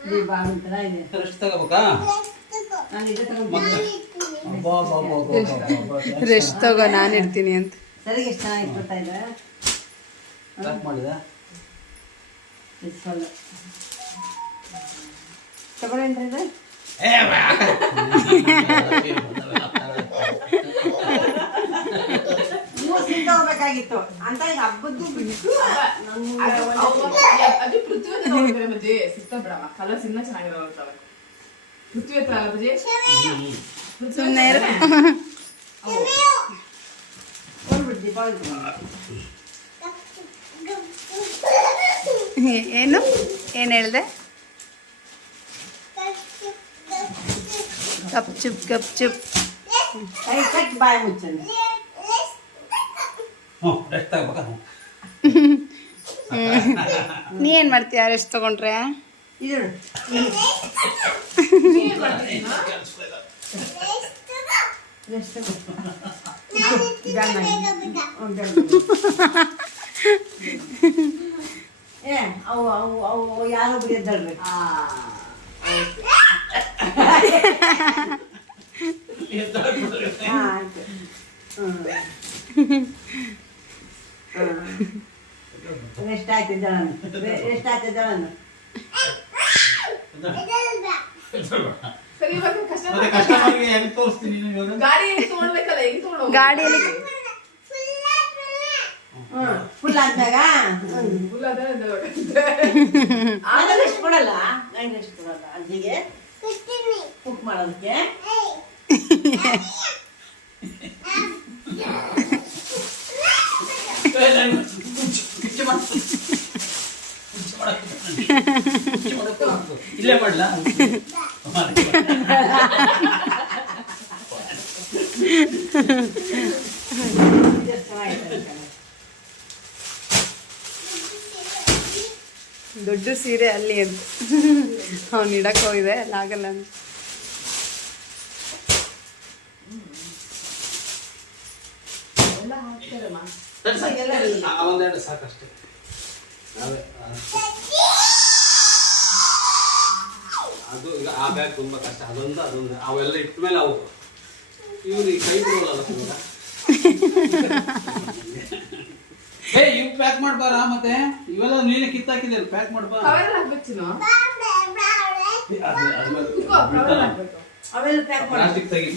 Rest ತಗೋಬೇಕಾ? Rest ತಗೋ, ನಾನು ಇರ್ತೀನಿ ಅಂತ. ಸರಿಗೆ ಎಷ್ಟು ಚೆನ್ನಾಗಿ ಕೊಡ್ತಾ ಇದ್ದ ಮಾಡಿದ ತಗೊಳ್ಳೇನ್ರಿ ಇದು ನೀವು ಸಿದ್ಧ ಹೋಗ್ಬೇಕಾಗಿತ್ತು ಅಂತ ಈಗ ಹಬ್ಬದ್ದು ಬಿಟ್ಟು ಅದು ಪೃಥ್ವಿ ನೋಡ್ತಾರೆ ಬಜ್ಜಿ ಸಿಕ್ಕ ಬಿಡಮ್ಮ ಕಲರ್ಸ್ ಇನ್ನ ಚೆನ್ನಾಗಿರೋತಾವೆ ಪೃಥ್ವಿ ಹತ್ರ ಅಲ್ಲ ಬಜ್ಜಿ ಸುಮ್ಮನೆ ಇರು. ಹೋಗ್ಬಿಡ್ತಿ ಬಾಳ್ ಏನು ಹೇಳ್ದೆ? ಕಪ್ ಚುಪ್ ಕಪ್ ಚುಪ್. ಕೈ ಕಟ್ ಬಾಯ ಮುಚ್ಚಂడి ಹ್ಞೂ ರೆಸ್ಟ್ ತಗೋಬೇಕಾ? ನೀ ಏನು ಮಾಡ್ತೀಯ ರೆಸ್ಟ್ ತಗೊಂಡ್ರೆ? ಇದು ಏ ಅವು ಅವು ಅವು ಯಾರೋ ಬಿದ್ದಳ್ರಿ ರೆಸ್ಟ್ ಆಯ್ತಿದ್ದಾಳನ್ನು ರೆಸ್ಟ್ ಆಯ್ತಿದ್ದಾಳನ್ನು ಸರಿ ಇವಾಗ ಕಸ್ಟಮರ್ಗೆ ಹೆಂಗ್ ತೋರಿಸ್ತೀನಿ ಇವಾಗ? ಗಾಡಿ ಹೆಂಗ್ ತಗೊಳ್ಬೇಕಲ್ಲ ಹೆಂಗ್ ತಗೊಂಡು ಗಾಡಿಯಲ್ಲಿ ಫುಲ್ ಆದ್ಮ್ಯಾಗ ಆಮೇಲೆ ಎಷ್ಟು ಕೊಡಲ್ಲ ನಂಗೆ ಎಷ್ಟು ಕೊಡಲ್ಲ ಅಜ್ಜಿಗೆ ಕುಕ್ ಮಾಡೋದಕ್ಕೆ ಇಲ್ಲೇ ಮಾಡ್ಲಾ? ದೊಡ್ಡ ಸೀರೆ ಅಲ್ಲಿ ಅಂತ ಅವ್ನು ಇಡಕ್ಕೆ ಹೋಗಿದೆ ಅಲ್ಲ ಆಗಲ್ಲ ಅಂತ. ಎಲ್ಲ ಹಾಕ್ತಾರಮ್ಮ ಒಂದೆರಡು ಸಾಕಷ್ಟೇ. ಅದು ಈಗ ಆ ಬ್ಯಾಗ್ ತುಂಬಾ ಕಷ್ಟ. ಅದೊಂದು ಅವೆಲ್ಲ ಇಟ್ಟ ಮೇಲೆ ಅವು ಇವ್ರಿಗೆ ಕೈ ಬಿಡೋಲ್ಲ ಕೂಡ. ಏ ಇವ್ ಪ್ಯಾಕ್ ಮಾಡ್ಬಾರ ಮತ್ತೆ ಇವೆಲ್ಲ ನೀನೆ ಕಿತ್ತಾಕಿದೆ ಪ್ಯಾಕ್ ಮಾಡ್ಬಾ. ಕವರ್ ಹಾಕ್ಬೇಕು ಚಿನ್ನು. ಅವೆಲ್ಲ ಪ್ಯಾಕ್ ಮಾಡಿ ಪ್ಲಾಸ್ಟಿಕ್ ತೆಗಿ